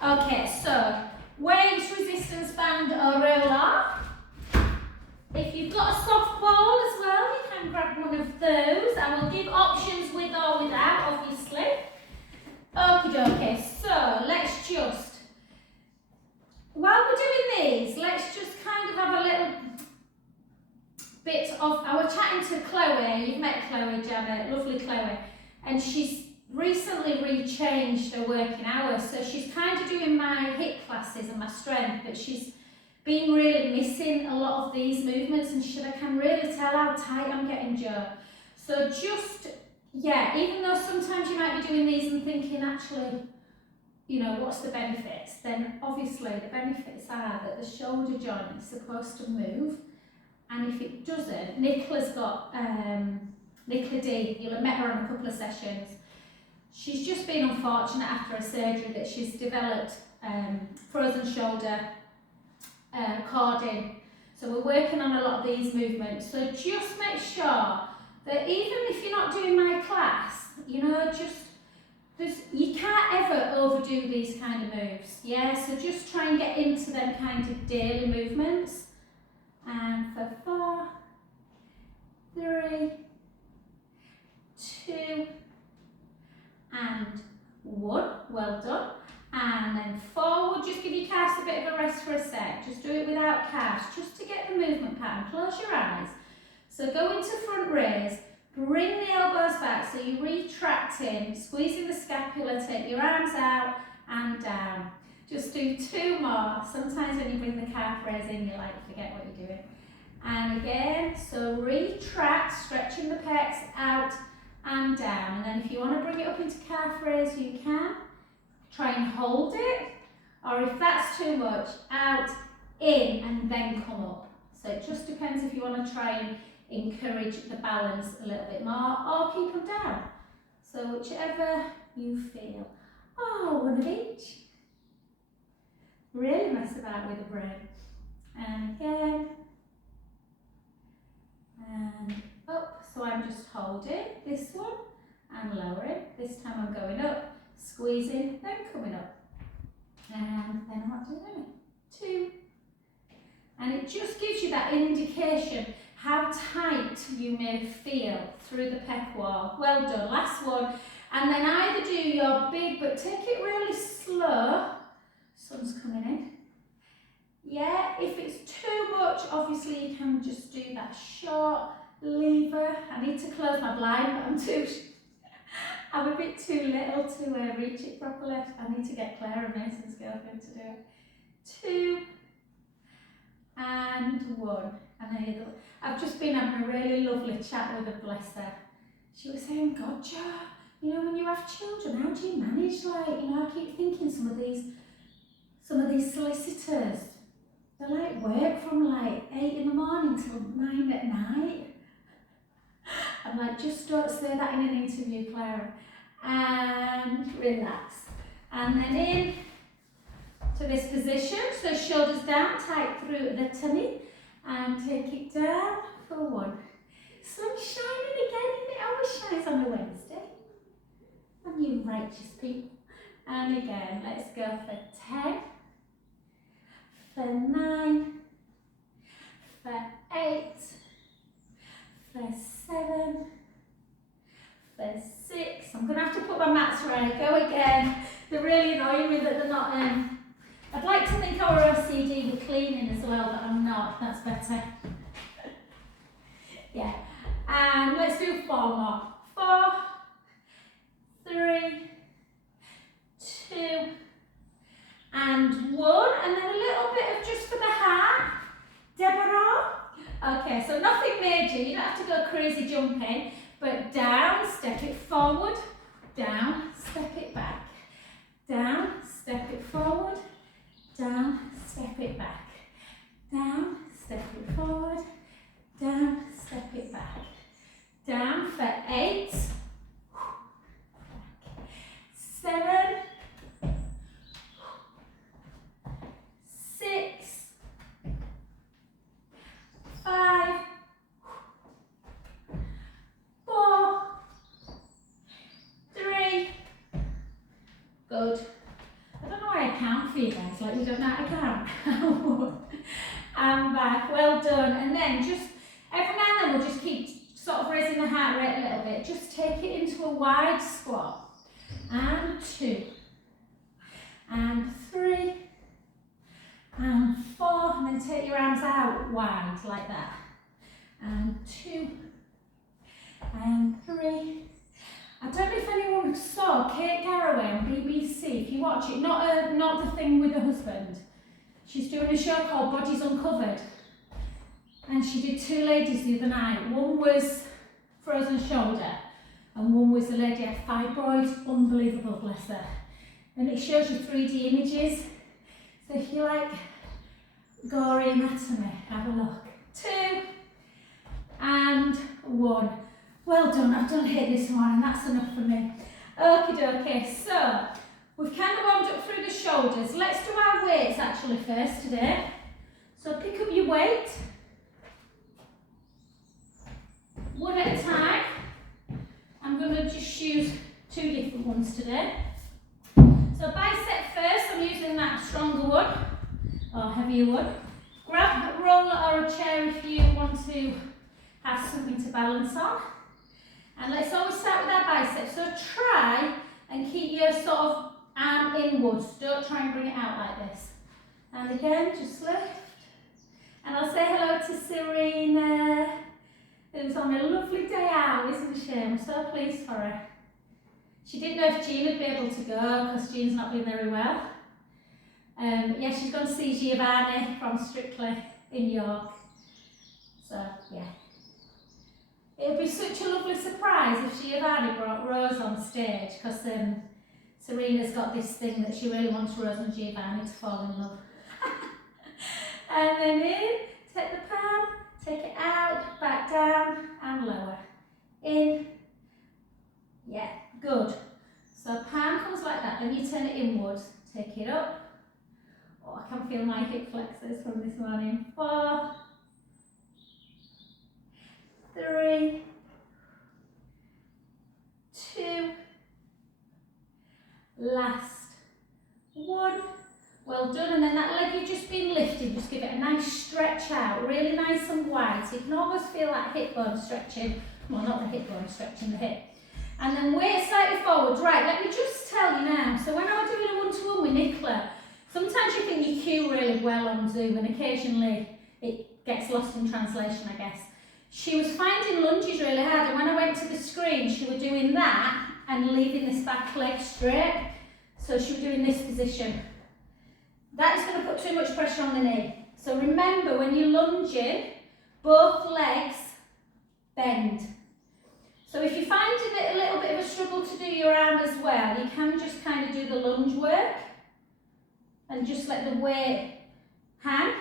Okay, so weights, resistance band or roller. If you've got a soft ball as well, you can grab one of those. I will give options with or without, obviously. Okie dokie, so let's just, while we're doing these, let's just kind of have a little bit of, I was chatting to Chloe, you've met Chloe, Janet, lovely Chloe, and she's recently rechanged her working hours, so she's kind of doing my HIIT classes and my strength, but she's been really missing a lot of these movements, and she said, I can really tell how tight I'm getting, Jo. So just, yeah, even though sometimes you might be doing these and thinking, actually, you know, what's the benefits? Then obviously the benefits are that the shoulder joint is supposed to move, and if it doesn't, Nicola's got, Nicola D, you'll have met her on a couple of sessions. She's just been unfortunate after a surgery that she's developed frozen shoulder cording. So we're working on a lot of these movements. So just make sure that even if you're not doing my class, you know, you can't ever overdo these kind of moves. Yeah, so just try and get into them kind of daily movements. And for 4, 3, 2, and 1, well done. And then forward, just give your calves a bit of a rest for a sec. Just do it without calves, just to get the movement pattern. Close your eyes. So go into front raise, bring the elbows back, so you're retracting, squeezing the scapula, take your arms out and down. Just do 2 more. Sometimes when you bring the calf raise in, you like forget what you're doing. And again, so retract, stretching the pecs out and down. And then if you want to bring it up into calf raise, you can. Try and hold it, or if that's too much, out, in, and then come up. So it just depends if you want to try and encourage the balance a little bit more, or keep them down. So whichever you feel. Oh, one of each. Really mess about with the brain. And again. And up. So I'm just holding this one and lowering. This time I'm going up, squeezing, then coming up. And then I'm not doing any. 2. And it just gives you that indication how tight you may feel through the pec wall. Well done, last one. And then either do your big, but take it really slow. Sun's coming in. Yeah, if it's too much, obviously you can just do that short lever. I need to close my blind, but I'm a bit too little to reach it properly. I need to get Claire and Mason's girlfriend to do it. 2 and 1. And there you go. I've just been having a really lovely chat with her, bless her. She was saying, God, Jo, you know, when you have children, how do you manage, like, you know, I keep thinking some of these solicitors, they like work from like 8 in the morning till 9 at night. I'm like, just don't say that in an interview, Clara. And relax. And then in to this position, so shoulders down, tight through the tummy, and take it down for 1. Sun's shining again, and it always shines on a Wednesday. And you righteous people. And again, let's go for 10, for 9, for 8, for 7, for 6. I'm going to have to put my mats right. Go again. They're really annoying me that they're not I'd like to think our OCD with cleaning as well, but I'm not. That's better. Yeah. And let's do 4 more. 4, 3, 2, and 1. And then a little bit of just for the heart. Deborah. Okay, so nothing major. You don't have to go crazy jumping, but down, step it forward, down, step it back, down, step it forward, down, step it back, down, step it forward, down, step it back, down for 8, 7, 6, 5, 4, count for you guys, like you don't know how to count. 1 and back, well done. And then just every now and then we'll just keep sort of raising the heart rate a little bit. Just take it into a wide squat. And 2 and 3 and 4, and then take your arms out wide like that. And 2 and 3. I don't know if anyone saw Kate Garraway on BBC. If you watch it, not the thing with the husband. She's doing a show called Bodies Uncovered, and she did 2 ladies the other night. One was frozen shoulder, and one was a lady had fibroids. Unbelievable, bless her. And it shows you 3D images. So if you like gory anatomy, have a look. 2 and 1. Well done, I've done HIIT this morning, that's enough for me. Okie dokie, so we've kind of warmed up through the shoulders. Let's do our weights actually first today. So pick up your weight, 1 at a time. I'm going to just use 2 different ones today. So bicep first, I'm using that stronger one, or heavier one. Grab a roller or a chair if you want to have something to balance on. And let's always start with our biceps. So try and keep your sort of arm inwards. Don't try and bring it out like this. And again, just lift. And I'll say hello to Serena, who's on a lovely day out, isn't she? I'm so pleased for her. She didn't know if Jean would be able to go because Jean's not been very well. Yeah, she's gone to see Giovanni from Strictly in York. So, yeah. It would be such a lovely surprise if Giovanni brought Rose on stage, because Serena's got this thing that she really wants Rose and Giovanni to fall in love. And then in, take the palm, take it out, back down and lower. In, yeah, good. So palm comes like that, then you turn it inwards, take it up. Oh, I can feel my hip flexors from this morning. 4, 3, 2, last 1. Well done. And then that leg you've just been lifting, just give it a nice stretch out, really nice and wide. So you can almost feel that hip bone stretching. Well, not the hip bone, stretching the hip. And then weight slightly forward. Right, let me just tell you now. So when I was doing a one-to-one with Nicola, sometimes you think you cue really well on Zoom, and occasionally it gets lost in translation, I guess. She was finding lunges really hard, and when I went to the screen, she was doing that and leaving this back leg straight. So she was doing this position. That is going to put too much pressure on the knee. So remember, when you're lunging, both legs bend. So if you're finding it a little bit of a struggle to do your arm as well, you can just kind of do the lunge work and just let the weight hang.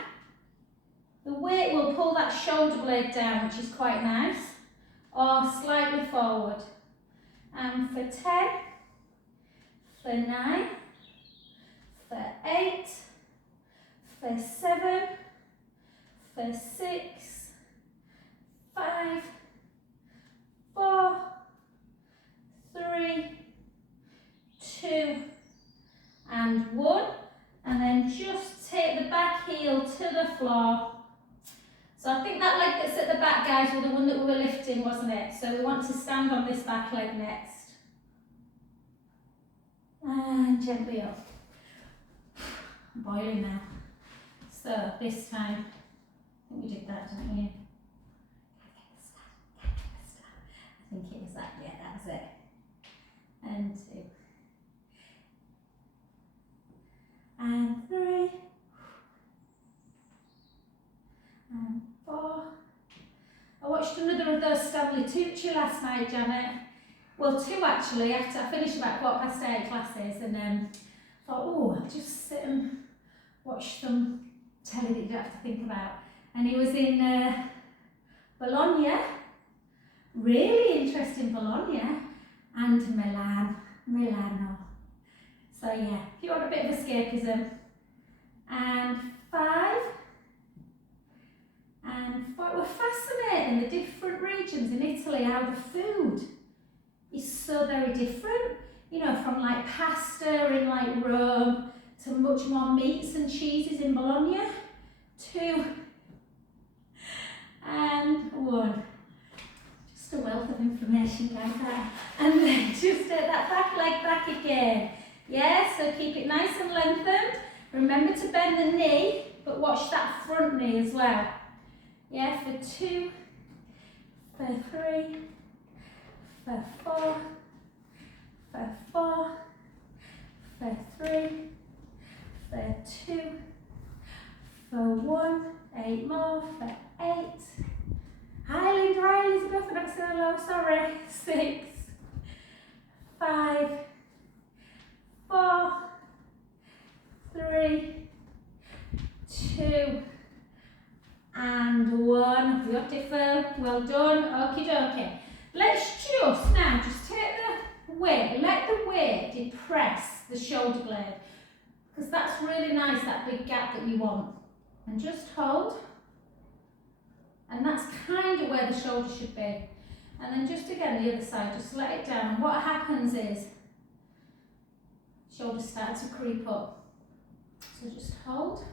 The weight will pull that shoulder blade down, which is quite nice, or slightly forward. And for 10, for 9, for 8, for 7, for 6, 5, 4, 3, 2, and 1. And then just take the back heel to the floor. So I think that leg that's at the back, guys, was the one that we were lifting, wasn't it? So we want to stand on this back leg next. And gently up. I'm boiling now. So this time, I think we did that, didn't we? I think it was that, yeah, that was it. And 2. And 3. And 4. I watched another of those Stanley Tucci last night, Janet. Well, 2 actually, after I finished about 8:15 classes, and thought, oh, I'll just sit and watch some telly that you don't have to think about. And he was in Bologna, really interesting Bologna, and Milano. So yeah, if you want a bit of escapism. And 5. And 4. We're fascinating the different regions in Italy, how the food is so very different. You know, from like pasta in like Rome to much more meats and cheeses in Bologna. 2 and 1. Just a wealth of information, guys. And then just take that back leg back again. Yeah, so keep it nice and lengthened. Remember to bend the knee, but watch that front knee as well. Yeah, for 2, for 3, for 4, for 4, for 3, for 2, for 1, 8 more, for 8. Hi Linda, hi Elizabeth, I'm not so low, sorry. 6, 5, 4, 3, 2, and 1. Beautiful, well done, okie dokie. Let's just now, just take the weight, let the weight depress the shoulder blade, because that's really nice, that big gap that you want. And just hold. And that's kind of where the shoulder should be. And then just again the other side, just let it down. And what happens is, shoulders start to creep up. So just hold.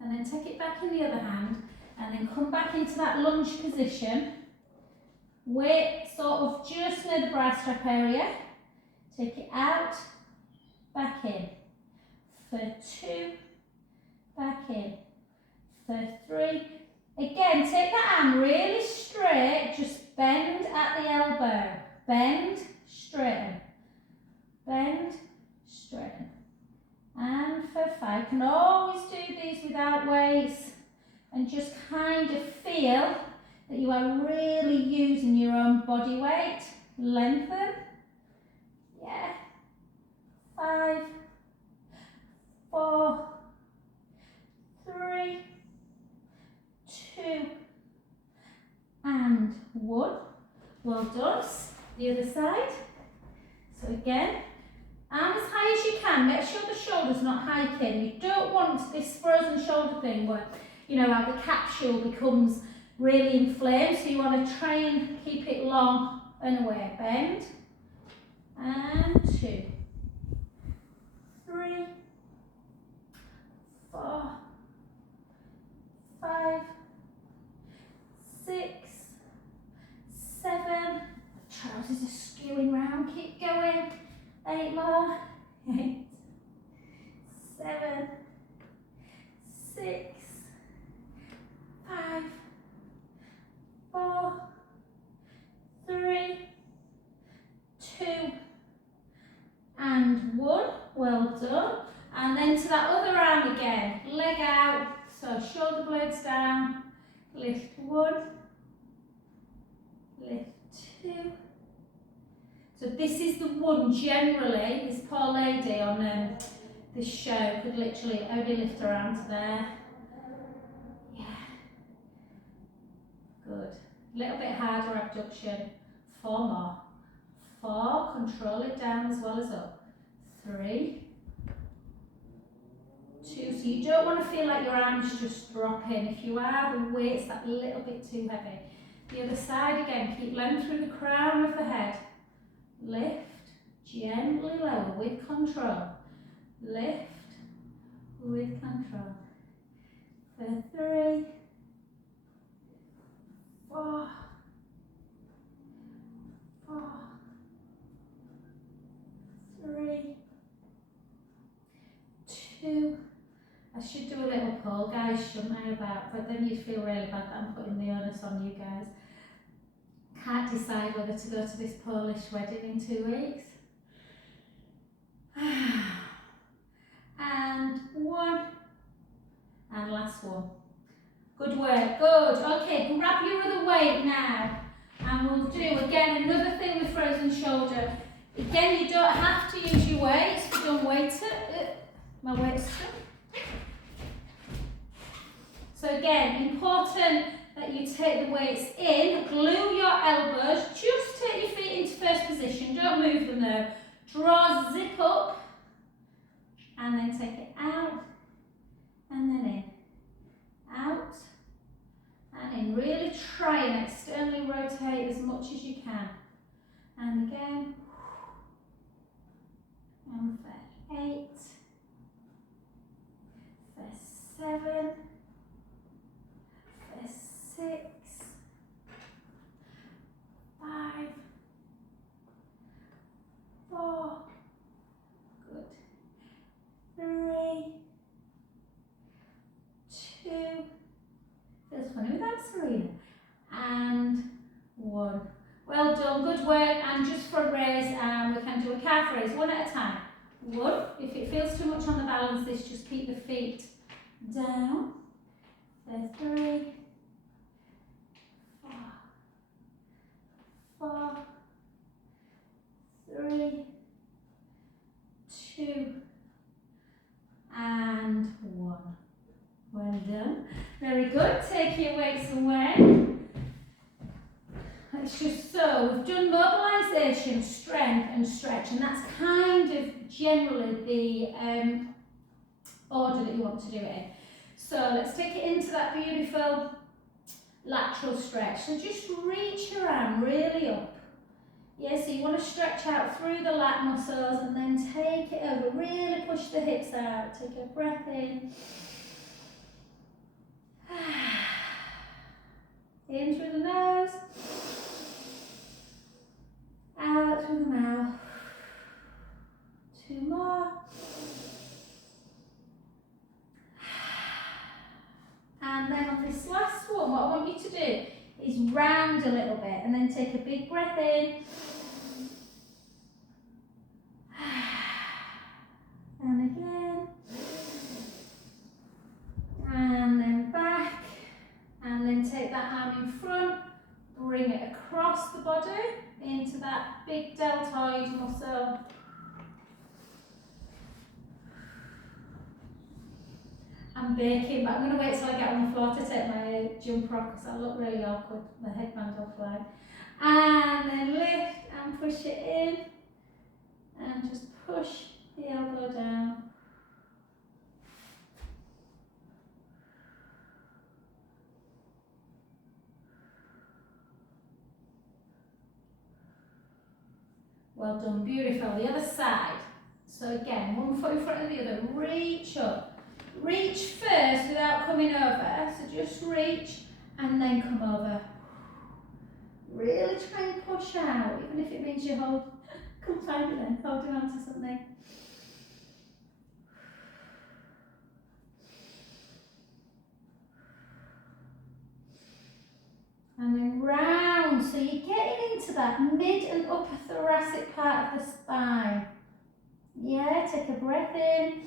And then take it back in the other hand. And then come back into that lunge position. Weight sort of just near the bra strap area. Take it out, back in. For 2, back in. For 3. Again, take that arm really straight, just bend at the elbow. Bend, straighten. Bend, straighten. And for 5. You can always do these without weights and just kind of feel that you are really using your own body weight. Lengthen. Yeah. 5, 4, 3, 2, and 1. Well done. The other side. So again, arm as high as you can. Make sure the shoulder's not hiking. You don't want this frozen shoulder thing where, you know, how the capsule becomes really inflamed. So you want to try and keep it long and away. Bend. And 2, 3, 4, 5, 6, 7. Trousers are skewing round. Keep going. 8 more. 8, 7, 6, 5, 4, 3, 2, and 1. Well done. And then to that other arm again. Leg out. So shoulder blades down. Lift 1. Lift 2. So this is the one generally, this poor lady on this show could literally only lift her arm to there. Yeah. Good. A little bit harder abduction. 4 more. 4. Control it down as well as up. 3. 2. So you don't want to feel like your arms just dropping. If you are, the weight's that little bit too heavy. The other side again, keep length through the crown of the head. Lift, gently lower with control. Lift, with control. For 3, 4, 4, 3, 2. I should do a little poll, guys, shouldn't I, but then you'd feel really bad that I'm putting the onus on you guys. Can't decide whether to go to this Polish wedding in 2 weeks. And 1. And last one. Good work, good. Okay, grab your other weight now. And we'll do, again, another thing with frozen shoulder. Again, you don't have to use your weights. You don't weight it. My weight's stuck. So again, important that you take the weights in, glue your elbows, just take your feet into first position, don't move them though. Draw, zip up, and then take it out, and then in. Out, and in. Really try and externally rotate as much as you can. And again, and for 8, If it feels too much on the balance, this just keep the feet down. So 3, 4, 3, 2, and 1. Well done. Very good. Take your weights away. It's just so, we've done mobilisation, strength and stretch, and that's kind of generally the order that you want to do it in. So let's take it into that beautiful lateral stretch. So just reach your arm really up. Yeah, so you want to stretch out through the lat muscles and then take it over. Really push the hips out. Take a breath in. In through the nose. Out through the mouth. 2 more. And then on this last one, what I want you to do is round a little bit and then take a big breath in. And again. And then back. And then take that arm in front. Bring it across the body into that big deltoid muscle. I'm baking, but I'm going to wait till I get on the floor to take my jumper off because I look really awkward. My headband will fly. And then lift and push it in. And just push the elbow down. Well done, beautiful. The other side. So again, one foot in front of the other. Reach up. Reach first without coming over. So just reach and then come over. Really try and push out, even if it means you hold. Come find it then, holding on to something. And then round, so you're getting into that mid and upper thoracic part of the spine. Yeah, take a breath in.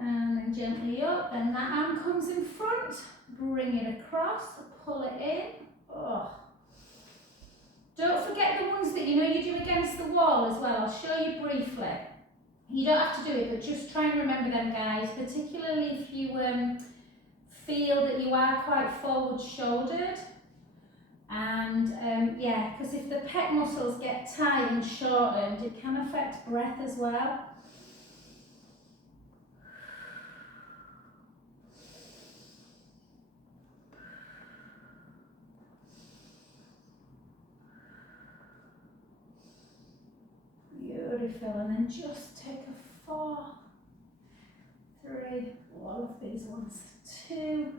And then gently up, then that arm comes in front, bring it across, pull it in. Oh. Don't forget the ones that you know you do against the wall as well. I'll show you briefly. You don't have to do it, but just try and remember them, guys, particularly if you feel that you are quite forward shouldered. And yeah, because if the pec muscles get tight and shortened, it can affect breath as well. Beautiful, and then just take a 4, 3, all of these ones, 2,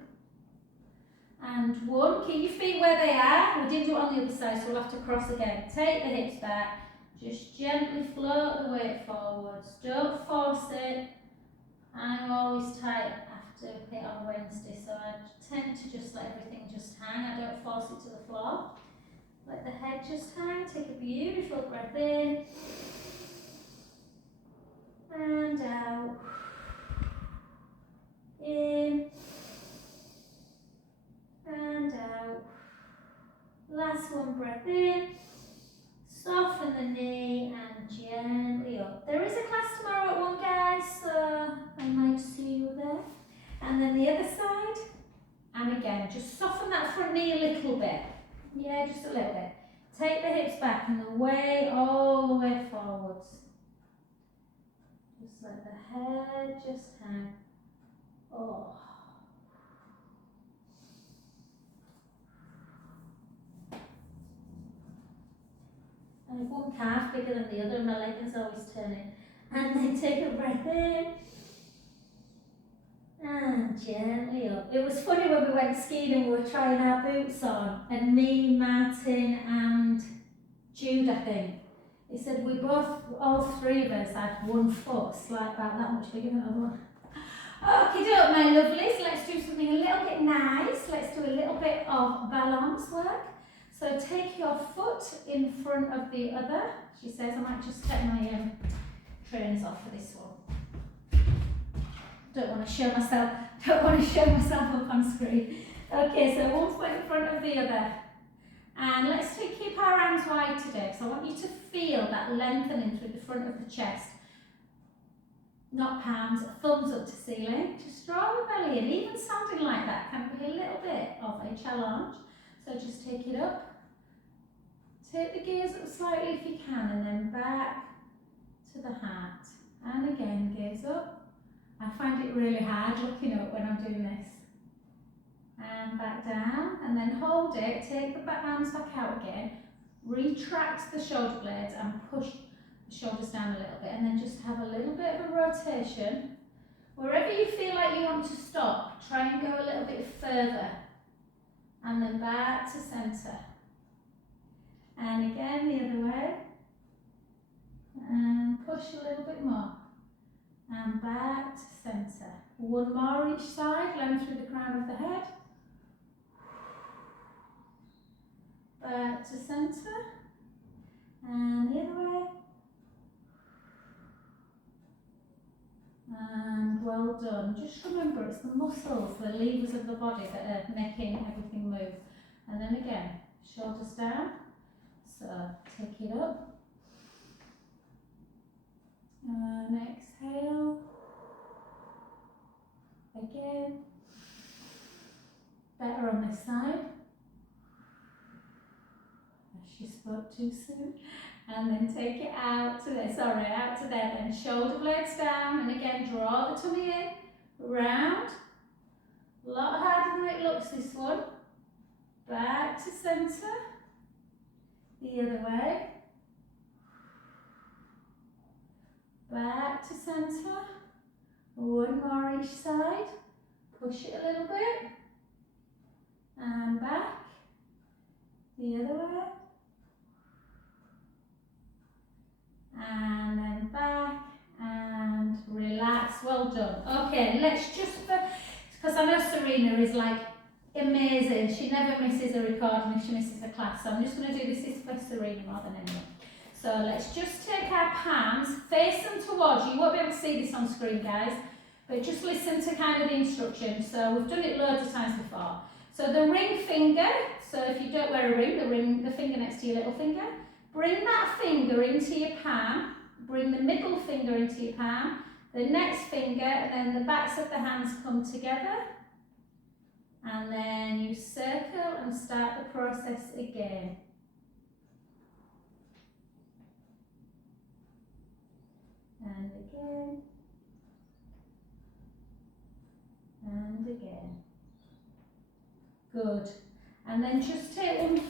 and 1. Keep your feet where they are. We did do it on the other side, so we'll have to cross again. Take the hips back, just gently float the weight forwards. Don't force it. I'm always tight after HIIT on Wednesday, so I tend to just let everything just hang. I don't force it to the floor. Let the head just hang. Take a beautiful breath in. And out. In. And out. Last one, breath in. Soften the knee and gently up. There is a class tomorrow at 1, guys, so I might see you there. And then the other side. And again, just soften that front knee a little bit. Yeah, just a little bit. Take the hips back and the way all the way forwards. Just let the head just hang. Oh. I have one calf bigger than the other and my leg is always turning. And then take a breath in. And gently up. It was funny when we went skiing and we were trying our boots on, and me, Martin and Jude, I think. He said we both, all 3 of us, had one foot slight about that much bigger than the other one. Okay, my lovelies, let's do something a little bit nice. Let's do a little bit of balance work. So take your foot in front of the other. She says, I might just take my trainers off for this one. Don't want to show myself up on screen. Okay, so one foot in front of the other. And let's keep our arms wide today, because I want you to feel that lengthening through the front of the chest. Not palms, thumbs up to ceiling. Just draw the belly in. Even something like that can be a little bit of a challenge. So just take it up. Take the gears up slightly if you can, and then back to the heart. And again, gaze up. I find it really hard looking up when I'm doing this. And back down, and then hold it. Take the back arms back out again. Retract the shoulder blades and push the shoulders down a little bit, and then just have a little bit of a rotation. Wherever you feel like you want to stop, try and go a little bit further. And then back to centre. And again, the other way. And push a little bit more. And back to centre. One more each side, length through the crown of the head. Back to centre. And the other way. And well done. Just remember, it's the muscles, the levers of the body that are making everything move. And then again, shoulders down. So take it up. And exhale. Again. Better on this side. She spoke too soon. And then take it out to there, out to there, then shoulder blades down, and again draw the tummy in, round, a lot harder than it looks this one, back to centre, the other way, back to centre, one more each side, push it a little bit, and back, the other way, and then back and relax. Well done. Okay, let's just, because I know Serena is like amazing. She never misses a recording if she misses a class. So I'm just going to do this for Serena more than anyone. So let's just take our palms, face them towards you. You won't be able to see this on screen, guys, but just listen to kind of the instructions. So we've done it loads of times before. So the ring finger, so if you don't wear a ring, the finger next to your little finger, bring that finger into your palm, bring the middle finger into your palm, the next finger, and then the backs of the hands come together. And then you circle and start the process again. And again. And again. Good. And then just take one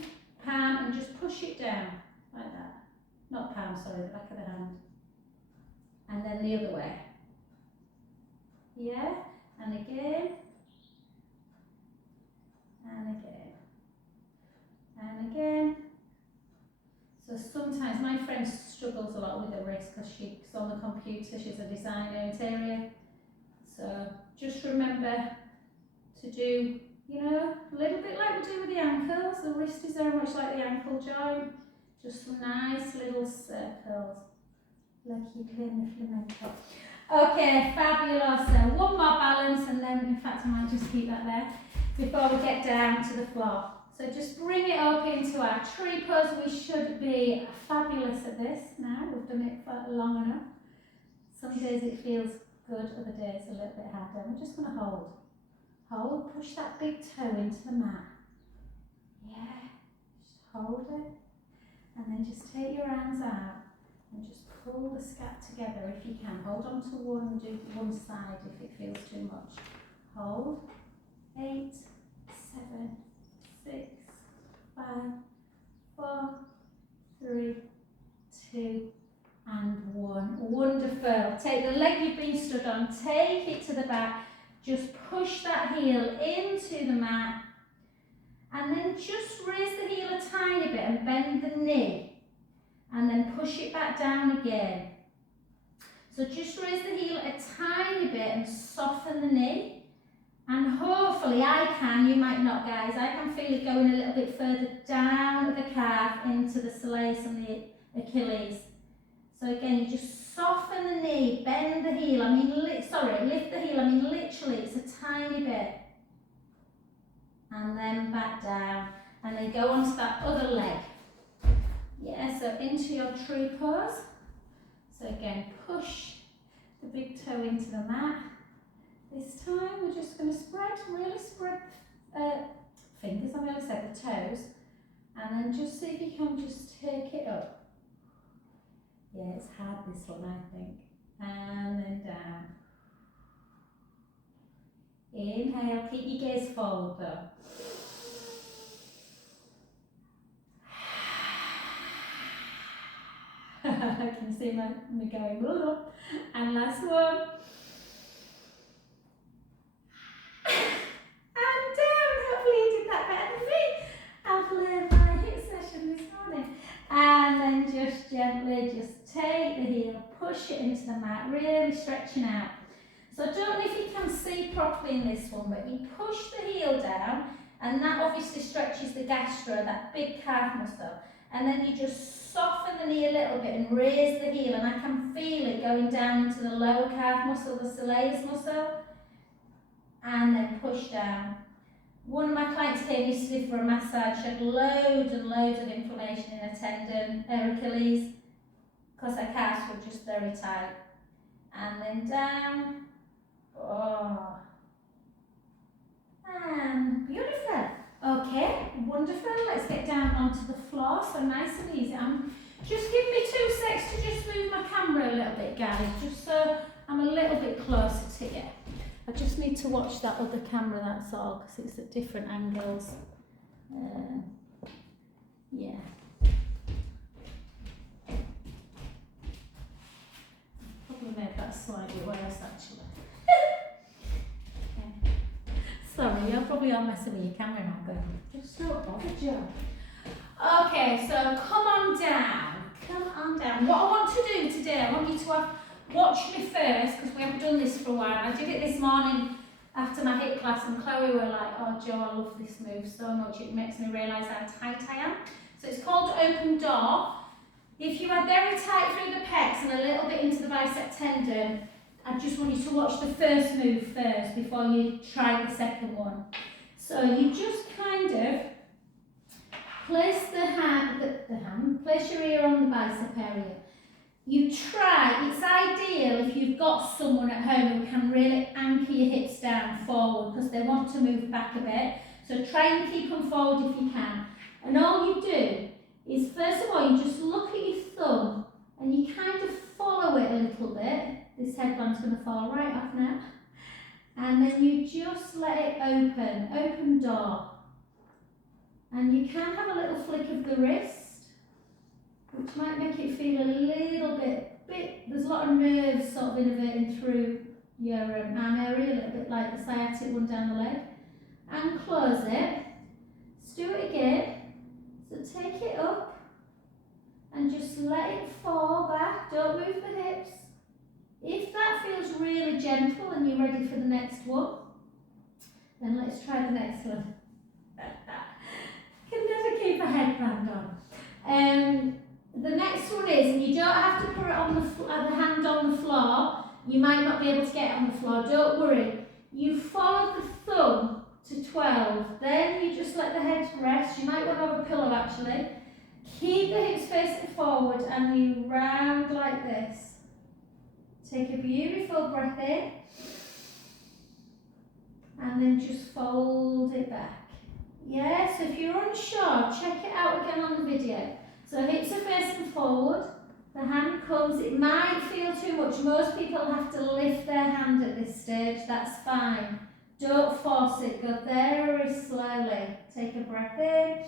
palm and just push it down. Like that. Not palm, sorry, the back of the hand. And then the other way. Yeah, and again. And again. And again. So sometimes my friend struggles a lot with her wrist because she's on the computer, she's a designer interior. So just remember to do, you know, a little bit like we do with the ankles. The wrist is very much like the ankle joint. Just some nice little circles, like you do in the flamenco. Okay, fabulous. So one more balance, and then in fact I might just keep that there before we get down to the floor. So just bring it up into our tree pose. We should be fabulous at this now. We've done it for long enough. Some days it feels good, other days a little bit harder. We're just going to hold. Hold, push that big toe into the mat. Yeah, just hold it. And then just take your hands out and just pull the scap together if you can. Hold on to one, do one side if it feels too much. Hold. 8, 7, 6, 5, 4, 3, 2, and 1. Wonderful. Take the leg you've been stood on, take it to the back. Just push that heel into the mat. And then just raise the heel a tiny bit and bend the knee. And then push it back down again. So just raise the heel a tiny bit and soften the knee. And hopefully I can, you might not guys, I can feel it going a little bit further down of the calf into the soleus and the Achilles. So again, you just soften the knee, bend the heel, lift the heel, literally, it's a tiny bit. And then back down, and then go onto that other leg. Yeah, so into your tree pose. So again, push the big toe into the mat. This time we're just going to really spread fingers, I nearly said the toes, and then just see if you can just take it up. Yeah, it's hard this one, I think. And then down. Inhale, keep your gaze forward though. I can see me going up. And last one. And down. Hopefully you did that better than me. I've learned my hip session this morning. And then just gently just take the heel, push it into the mat, really stretching out. So I don't know if you can see properly in this one, but you push the heel down, and that obviously stretches the gastro, that big calf muscle. And then you just soften the knee a little bit and raise the heel, and I can feel it going down into the lower calf muscle, the soleus muscle, and then push down. One of my clients came yesterday for a massage. She had loads and loads of inflammation in her tendon, her Achilles, because her calves were just very tight. And then down. Oh. And beautiful. Okay, wonderful. Let's get down onto the floor. So nice and easy. Just give me 2 seconds to just move my camera a little bit, guys, just so I'm a little bit closer to you. I just need to watch that other camera, that's all, because it's at different angles. Yeah. Probably made that slightly worse, actually. Okay. Sorry, you're probably all messing with your camera now, going, just don't bother, Joe. Okay, so come on down. Come on down. What I want to do today, I want you to watch me first, because we haven't done this for a while. I did it this morning after my HIIT class, and Chloe were like, oh Joe, I love this move so much, it makes me realise how tight I am. So it's called open door. If you are very tight through the pecs and a little bit into the bicep tendon, I just want you to watch the first move first before you try the second one. So you just kind of place place your ear on the bicep area. You try, it's ideal if you've got someone at home who can really anchor your hips down forward, because they want to move back a bit. So try and keep them forward if you can. And all you do is, first of all, you just look at your thumb and you kind of follow it a little bit. This headband's going to fall right off now. And then you just let it open door. And you can have a little flick of the wrist, which might make it feel a little bit, there's a lot of nerves sort of innervating through your arm area, a little bit like the sciatic one down the leg. And close it. Let's do it again. So take it up and just let it fall back. Don't move the hips. If that feels really gentle and you're ready for the next one, then let's try the next one. Can never keep a headband on. The next one is, and you don't have to put it on the hand on the floor. You might not be able to get it on the floor. Don't worry. You follow the thumb to 12. Then you just let the head rest. You might want to have a pillow actually. Keep the hips facing forward and you round like this. Take a beautiful breath in. And then just fold it back. Yeah, so if you're unsure, check it out again on the video. So hips are facing forward, the hand comes, it might feel too much. Most people have to lift their hand at this stage, that's fine. Don't force it, go very slowly. Take a breath in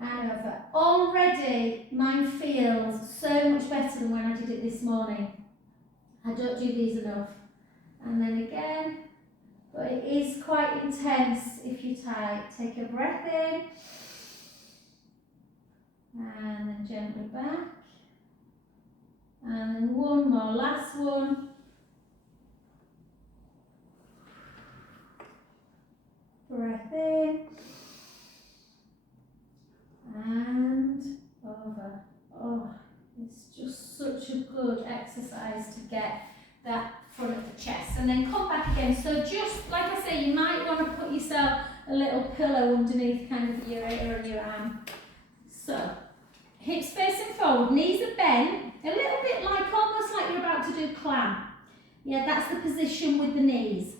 and over. Already mine feels so much better than when I did it this morning. I don't do these enough. And then again, but it is quite intense if you're tight. Take a breath in. And then gently back. And then one more, last one. Breath in. good exercise to get that front of the chest. And then come back again. So just like I say, you might want to put yourself a little pillow underneath kind of your ear and your arm. So hips facing forward, knees are bent, a little bit like almost like you're about to do clam. Yeah, that's the position with the knees.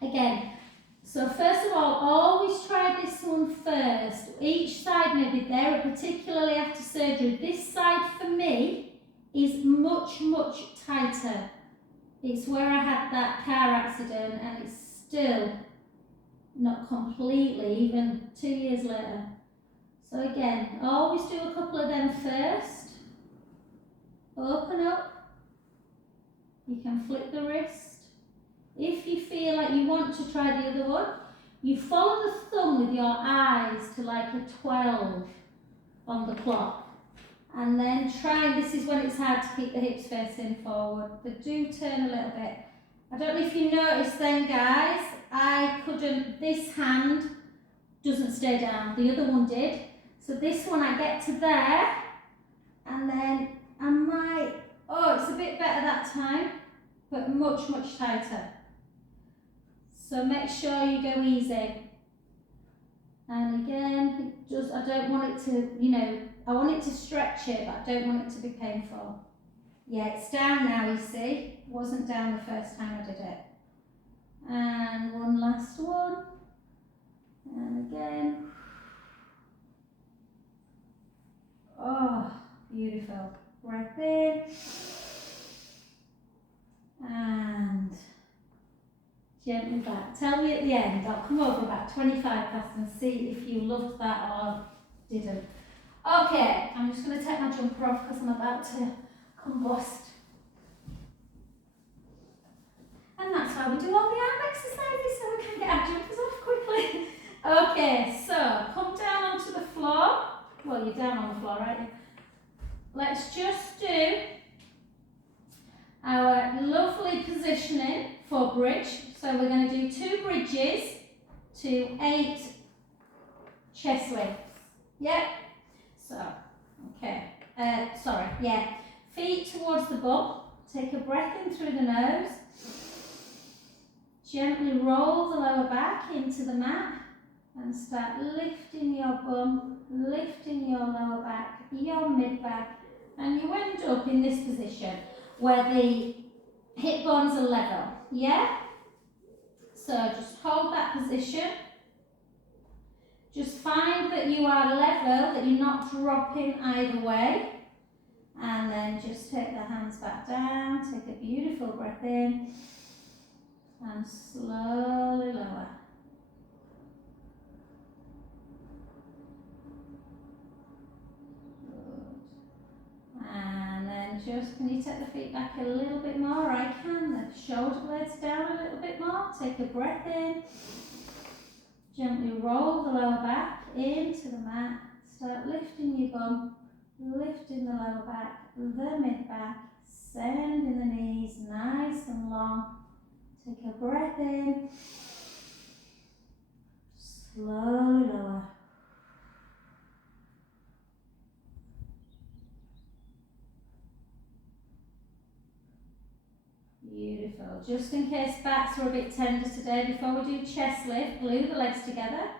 Again, so first of all, always try this one first. Each side may be there, particularly after surgery. This side for me is much, much tighter. It's where I had that car accident and it's still not completely, even 2 years later. So again, always do a couple of them first. Open up. You can flip the wrist. If you feel like you want to try the other one, you follow the thumb with your eyes to like a 12 on the clock. And then try, this is when it's hard to keep the hips facing forward. They do turn a little bit. I don't know if you noticed then, guys, I couldn't, this hand doesn't stay down. The other one did. So this one I get to there, and then I might, oh, it's a bit better that time, but much, much tighter. So make sure you go easy. And again, it just, I don't want it to, you know, I want it to stretch it, but I don't want it to be painful. Yeah, it's down now, you see. It wasn't down the first time I did it. And one last one. And again. Oh, beautiful. Breath in. And gently back. Tell me at the end. I'll come over about 25 past and see if you loved that or didn't. Okay, I'm just going to take my jumper off because I'm about to combust. And that's how we do all the arm exercises, so we can get our jumpers off quickly. Okay, so come down onto the floor. Well, you're down on the floor, aren't you? Let's just do our lovely positioning for bridge. So we're going to do 2 bridges to 8 chest lifts. Yep. So, okay. Feet towards the bum. Take a breath in through the nose. Gently roll the lower back into the mat and start lifting your bum, lifting your lower back, your mid back, and you end up in this position where the hip bones are level. Yeah? So just hold that position. Just find that you are level, that you're not dropping either way. And then just take the hands back down, take a beautiful breath in, and slowly lower. Good. And then just, can you take the feet back a little bit more? I can. The shoulder blades down a little bit more. Take a breath in. Gently roll the lower back into the mat. Start lifting your bum, lifting the lower back, the mid back, sending the knees nice and long. Take a breath in. Slowly lower. Beautiful. Just in case backs are a bit tender today, before we do chest lift, glue the legs together.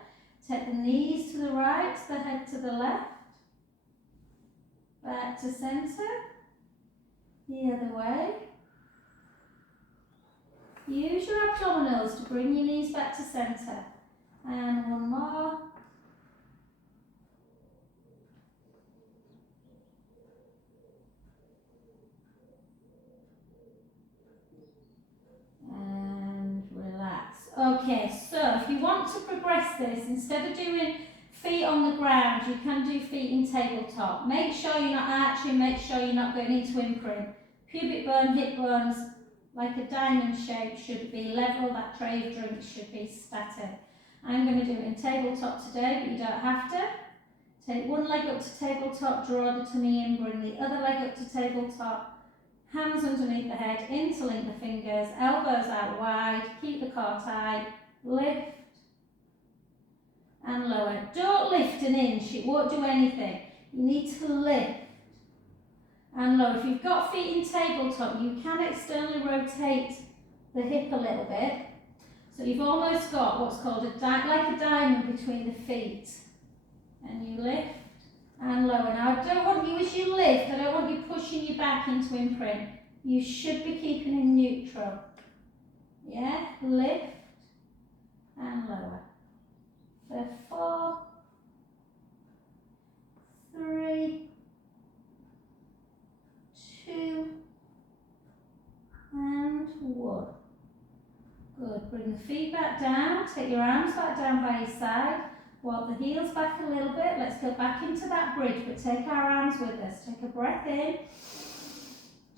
Take the knees to the right, the head to the left. Back to centre. The other way. Use your abdominals to bring your knees back to centre. And one more. And relax. Okay, so if you want to progress this, instead of doing feet on the ground, you can do feet in tabletop. Make sure you're not arching, make sure you're not going into imprint. Pubic bone, hip bones, like a diamond shape, should be level. That tray of drinks should be static. I'm going to do it in tabletop today, but you don't have to. Take one leg up to tabletop, draw the tummy in, bring the other leg up to tabletop. Hands underneath the head, interlink the fingers, elbows out wide, keep the core tight, lift and lower. Don't lift an inch, it won't do anything. You need to lift. and low. If you've got feet in tabletop, you can externally rotate the hip a little bit. So you've almost got what's called like a diamond between the feet. And you lift and lower. Now I don't want you, as you lift, I don't want you pushing your back into imprint. You should be keeping in neutral. Yeah, lift and lower. For 4, 3, 2, and 1. Good. Bring the feet back down. Take your arms back down by your side. Walk the heels back a little bit. Let's go back into that bridge, but take our arms with us. Take a breath in.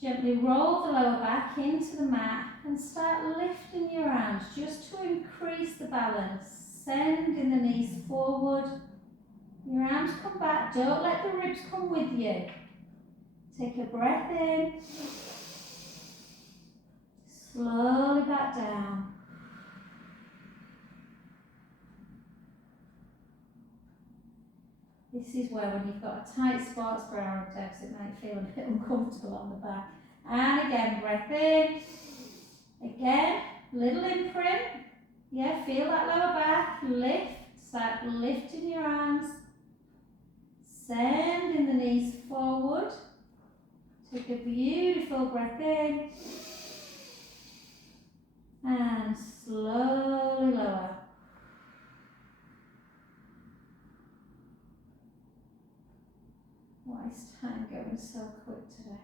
Gently roll the lower back into the mat and start lifting your arms just to increase the balance. Sending the knees forward. Your arms come back. Don't let the ribs come with you. Take a breath in. Slowly back down. This is where when you've got a tight sports bra or abs, it might feel a bit uncomfortable on the back. And again, breath in. Again, little imprint. Yeah, feel that lower back. Lift. Start lifting your arms. Sending the knees forward. Take a beautiful breath in. And slowly lower. Why is time going so quick today?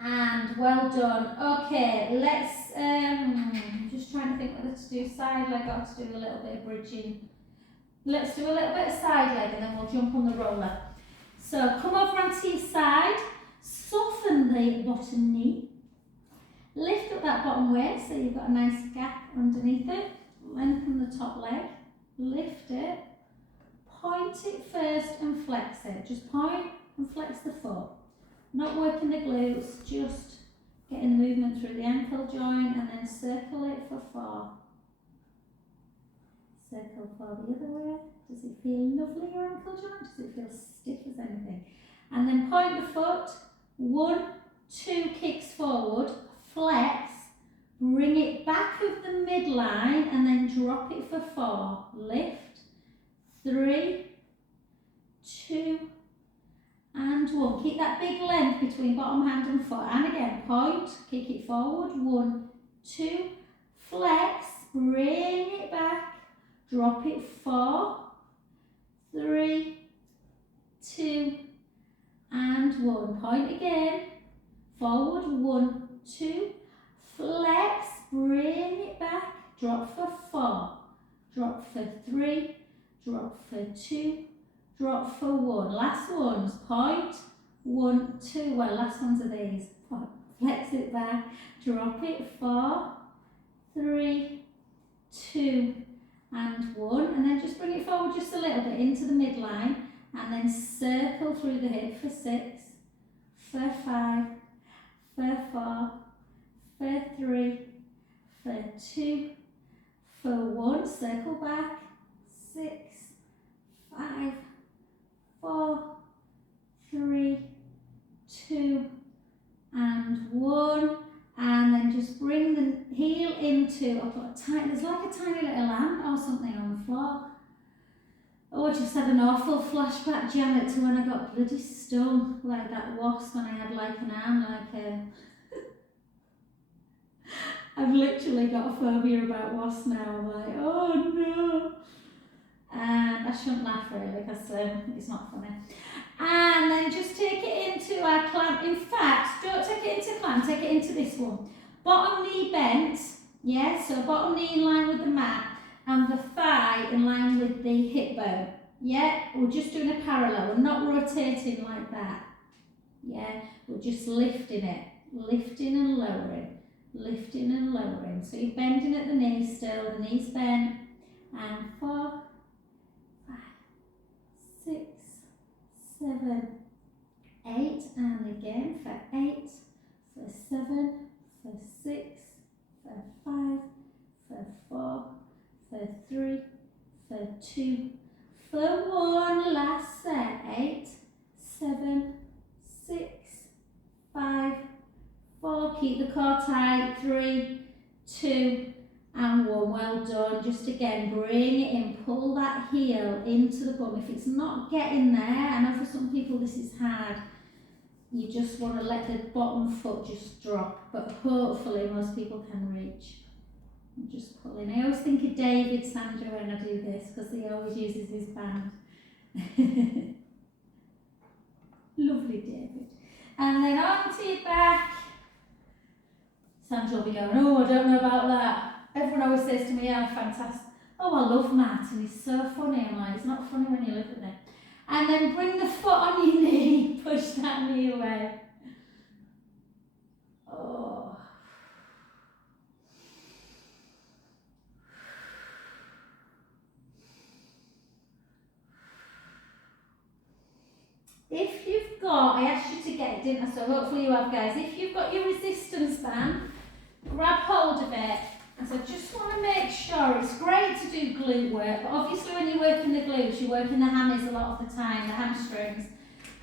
And well done. Okay, let's, I'm just trying to think whether to do side leg or to do a little bit of bridging. Let's do a little bit of side leg and then we'll jump on the roller. So come over onto your side, soften the bottom knee, lift up that bottom waist so you've got a nice gap underneath it, lengthen the top leg, lift it, point it first and flex it. Just point and flex the foot. Not working the glutes, just getting the movement through the ankle joint and then circle it for 4. Circle for the other way. Does it feel lovely, your ankle joint? Does it feel stiff as anything? And then point the foot. 1, 2 kicks forward, flex, bring it back of the midline and then drop it for 4. Lift, 3, 2, and 1. Keep that big length between bottom hand and foot. And again, point, kick it forward. 1, 2, flex, bring it back, drop it 4, 3, 2, and 1. Point again, forward, 1, 2, flex, bring it back, drop for 4, drop for 3, drop for 2, drop for 1. Last ones, point, 1, 2, well last ones are these. Point, flex it back, drop it 4, 3, 2, and 1. And then just bring it forward just a little bit into the midline and then circle through the hip for 6, for 5, for 4, for 3, for 2, for 1. Circle back, 6, 5, 4, 3, 2, and 1. And then just bring the heel into, I've got a tiny, there's like a tiny little ant or something on the floor. Oh, I just had an awful flashback, Janet, to when I got bloody stung like that wasp and I had like an arm, like a... I've literally got a phobia about wasps now. I'm like, oh no. And I shouldn't laugh really because it's not funny. And then just take it into our clamp. In fact, don't take it into clamp, take it into this one. Bottom knee bent, yeah, so bottom knee in line with the mat and the thigh in line with the hip bone. Yeah, we're just doing a parallel, we're not rotating like that. Yeah, we're just lifting it, lifting and lowering, lifting and lowering. So you're bending at the knee still, the knee's bent, and 4, 5, 6, 7, 8, and again for 8, for 7, for 6, for 5, for 4, for 3, for 2, for 1, last set, 8, 7, 6, keep the core tight, 3, 2, and 1, well done. Just again, bring it in, pull that heel into the bum. If it's not getting there, I know for some people this is hard, you just want to let the bottom foot just drop, but hopefully most people can reach. I'm just pulling. I always think of David Sandra when I do this, because he always uses his band. Lovely, David. And then onto your back. Sandra will be going, oh, I don't know about that. Everyone always says to me, oh, fantastic. Oh, I love Matt, and he's so funny. I'm like, it's not funny when you live with him. And then bring the foot on your knee, push that knee away. Oh. If you've got, I asked you to get it, didn't I? So hopefully you have, guys. If you've got your resistance band, grab hold of it. And so just want to make sure, it's great to do glute work, but obviously when you're working the glutes, you're working the hammies a lot of the time, the hamstrings.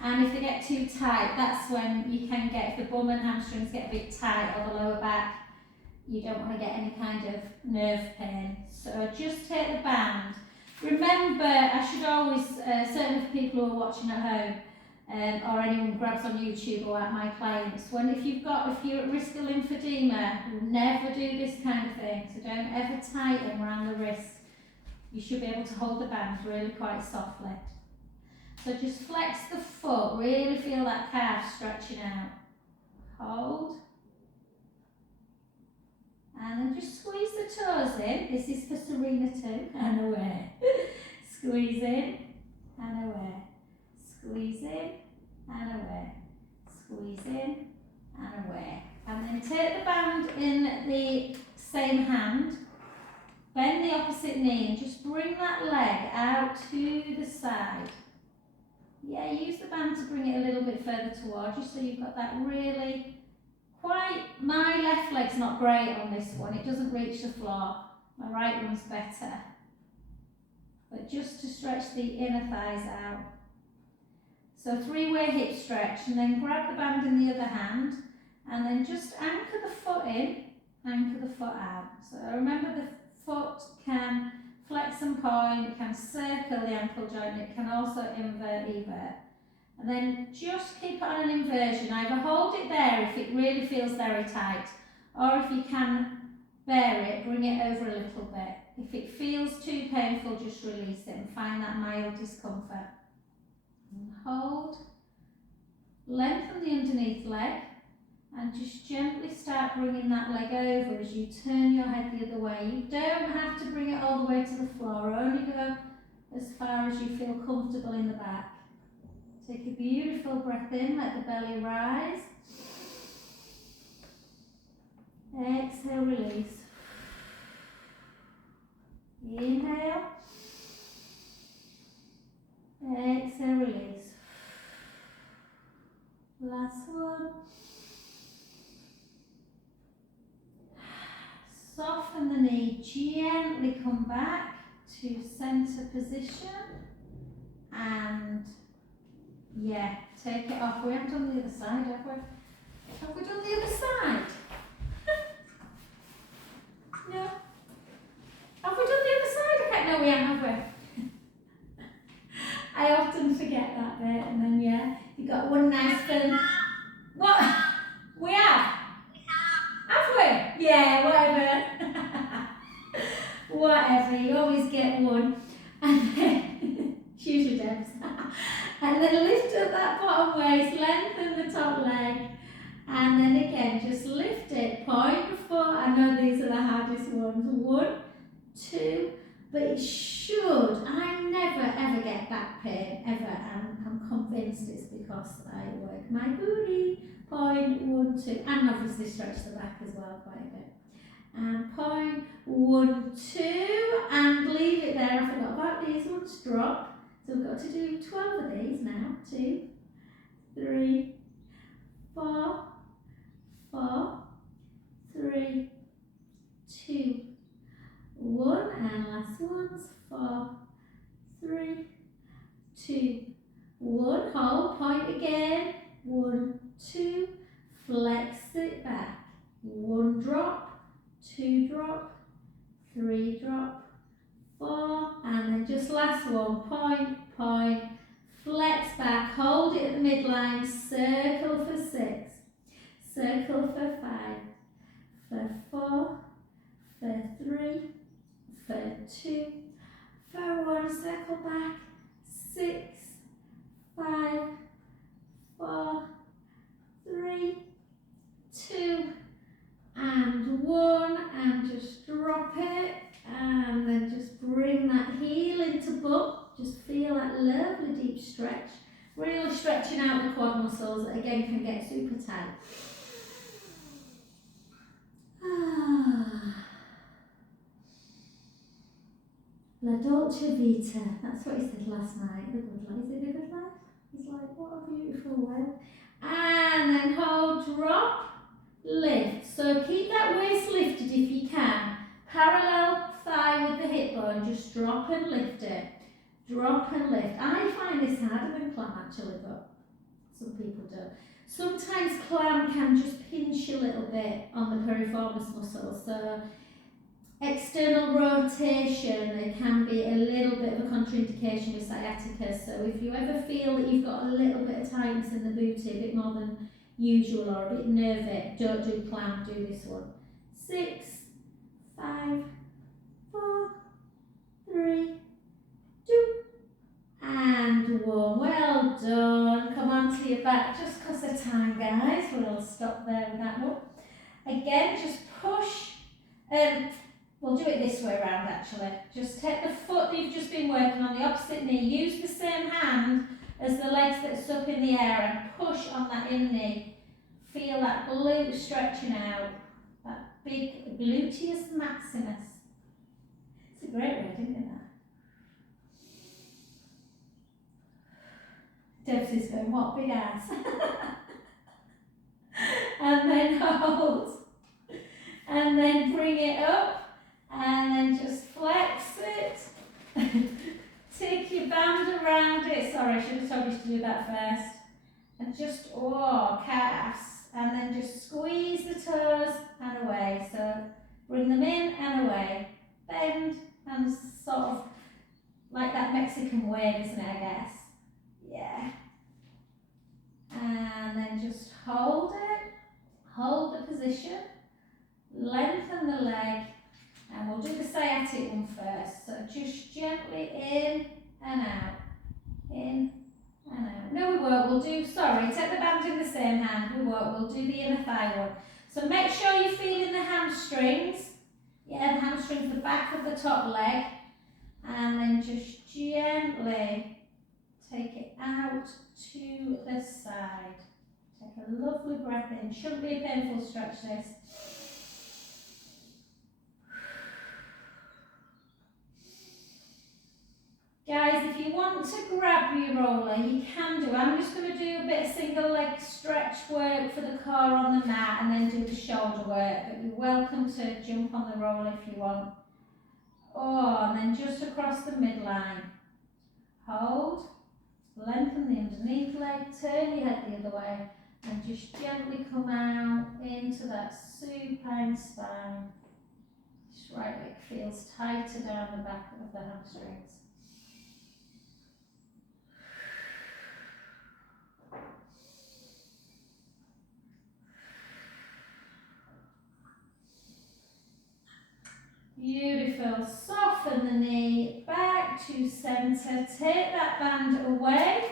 And if they get too tight, that's when you can get, if the bum and hamstrings get a bit tight, or the lower back, you don't want to get any kind of nerve pain. So just take the band. Remember, I should always, certainly for people who are watching at home, or anyone grabs on YouTube or at my clients, if you're at risk of lymphedema, never do this kind of thing. So don't ever tighten around the wrist. You should be able to hold the band really quite softly. So just flex the foot, really feel that calf stretching out. Hold. And then just squeeze the toes in. This is for Serena too. And away. Squeeze in and away. Squeeze in and away. Squeeze in and away. And then take the band in the same hand. Bend the opposite knee and just bring that leg out to the side. Yeah, use the band to bring it a little bit further towards you so you've got that really my left leg's not great on this one. It doesn't reach the floor. My right one's better. But just to stretch the inner thighs out. So 3-way hip stretch, and then grab the band in the other hand, and then just anchor the foot in, anchor the foot out. So remember, the foot can flex and point, it can circle the ankle joint, it can also invert, evert. And then just keep it on an inversion. Either hold it there if it really feels very tight, or if you can bear it, bring it over a little bit. If it feels too painful, just release it and find that mild discomfort. And hold, lengthen the underneath leg, and just gently start bringing that leg over as you turn your head the other way. You don't have to bring it all the way to the floor, only go as far as you feel comfortable in the back. Take a beautiful breath in, let the belly rise. Exhale, release. Inhale. Exhale, release. Last one. Soften the knee, gently come back to center position, and yeah, take it off. We haven't done the other side, have we? Have we done the other side? No. Have we done the other side? Okay, no, we haven't, have we? I often forget that bit, and then yeah, you got one nice film. What? We have? Have we? Yeah, whatever. Whatever, you always get one. And then, it's usually Deb's. And then lift up that bottom waist, lengthen the top leg. And then again, just lift it, point the foot. I know these are the hardest ones. 1, 2, but it should. I never ever get back pain, ever. And I'm convinced it's because I work my booty. Point, 1, 2, and obviously stretch the back as well quite a bit. And point, 1, 2, and leave it there. I forgot about these ones. Drop. So we've got to do 12 of these now. 2, 3, 4, 4, 3, 2, 1, and last ones. 4, 3, 2, 1. Hold, point again. 1, 2, flex it back. 3, drop, 4, and then just last one, point, point, flex back, hold it at the midline, circle for 6, circle for 5, for 4, for 3, for 2, for 1, circle back, 6, 5, 4, 3, 2, and 1, and just drop it, and then just bring that heel into bum. Just feel that lovely deep stretch, really stretching out the quad muscles that again can get super tight. La dolce vita, that's what he said last night, the good life. Is it the good life? He's like, what a beautiful way. And then hold, drop, lift. So keep that waist lifted if you can. Parallel thigh with the hip bone, just drop and lift it. Drop and lift. I find this harder than climb actually, but some people do. Sometimes climb can just pinch a little bit on the piriformis muscle, so external rotation, there can be a little bit of a contraindication with sciatica, so if you ever feel that you've got a little bit of tightness in the booty, a bit more than usual or a bit nervy, don't do climb, do this one. 6, 5, 4, 3, 2, and 1. Well done. Come on to your back just because of time, guys. We'll stop there with that one. Again, just push. We'll do it this way around actually. Just take the foot that you've just been working on, the opposite knee. Use the same hand as the legs that's up in the air and push on that in knee. Feel that glute stretching out. That big gluteus maximus. It's a great word, isn't it? Debsy's going, what big ass. And then hold. And then bring it up. And then just flex it. Take your band around it. Sorry, I should have told you to do that first. And just, calves. And then just squeeze the toes and away. So bring them in and away. Bend and sort of like that Mexican wave, isn't it, I guess? Yeah. And then just hold it. Hold the position. Lengthen the leg. And we'll do the sciatic one first. So just gently in and out. In and out. No, we won't. We'll do, sorry, take the band in the same hand. We won't. We'll do the inner thigh one. So make sure you're feeling the hamstrings. Yeah, the hamstrings, the back of the top leg. And then just gently take it out to the side. Take a lovely breath in. Shouldn't be a painful stretch, this. Guys, if you want to grab your roller, you can do. I'm just going to do a bit of single leg stretch work for the core on the mat and then do the shoulder work. But you're welcome to jump on the roller if you want. And then just across the midline. Hold. Lengthen the underneath leg. Turn your head the other way. And just gently come out into that supine spine. Just right leg feels tighter down the back of the hamstrings. Beautiful. Soften the knee back to centre. Take that band away.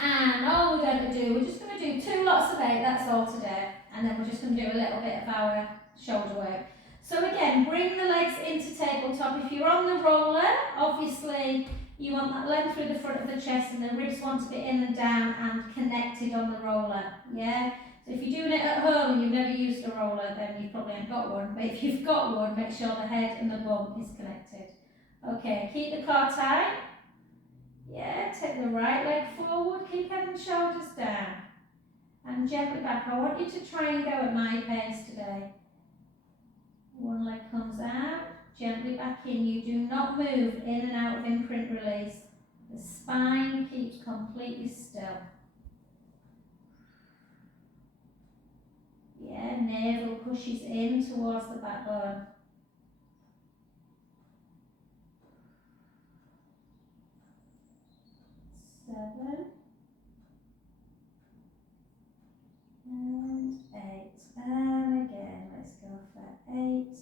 And all we're going to do, we're just going to do 2 lots of 8, that's all today. And then we're just going to do a little bit of our shoulder work. So again, bring the legs into tabletop. If you're on the roller, obviously you want that length through the front of the chest and the ribs want to be in and down and connected on the roller. Yeah? So if you're doing it at home and you've never used a roller, then you probably ain't got one. But if you've got one, make sure the head and the bum is connected. Okay, keep the core tight. Yeah, take the right leg forward, keep head and shoulders down. And gently back. I want you to try and go at my pace today. One leg comes out, gently back in. You do not move in and out of imprint release. The spine keeps completely still. Yeah, navel pushes in towards the backbone. 7 and 8. And again, let's go for 8,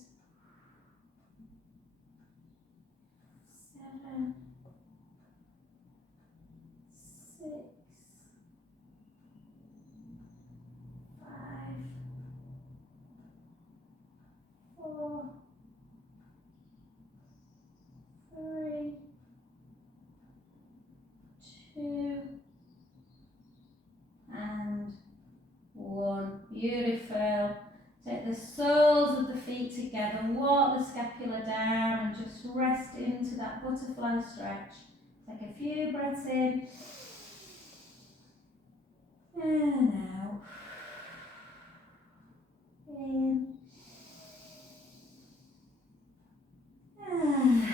7, 6, 5, 4, 3, 2, and 1. Beautiful. Take the soles of the feet together, walk the scapula down and just rest into that butterfly stretch. Take a few breaths in and out. In and out.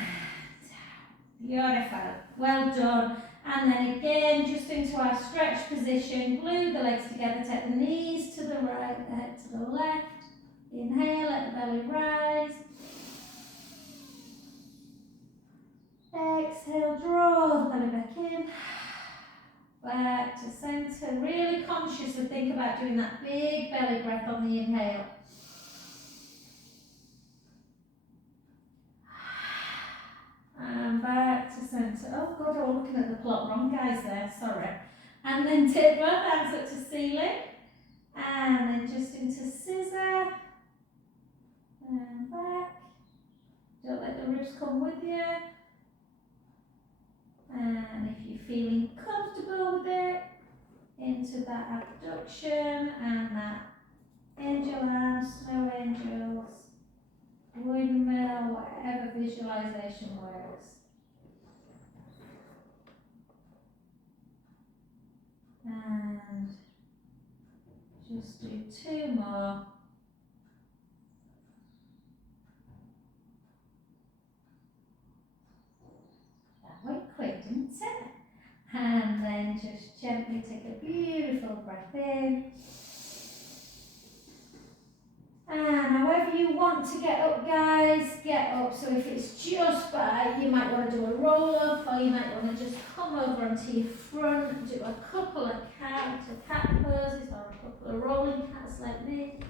Beautiful. Well done. And then again, just into our stretch position, glue the legs together, take the knees to the right, the head to the left. Inhale, let the belly rise. Exhale, draw the belly back in. Back to centre. Really consciously think about doing that big belly breath on the inhale. And back to centre. Oh God, I'm looking at the clock wrong, guys, there, sorry. And then take both hands up to ceiling. And then just into scissor. And back. Don't let the ribs come with you. And if you're feeling comfortable with it, into that abduction and that angel arms, snow angels, windmill, whatever visualization works. And just do 2 more. That went quick, didn't it? And then just gently take a beautiful breath in. And however you want to get up, guys, get up. So if it's just by, you might want to do a roll up, or you might want to just come over onto your front, do a couple of cat poses, or a couple of rolling cats like this.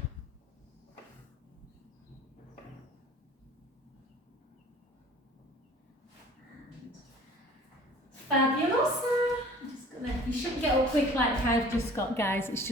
Fabulous. I'm just gonna, you shouldn't get up quick like I've just got, guys. It's just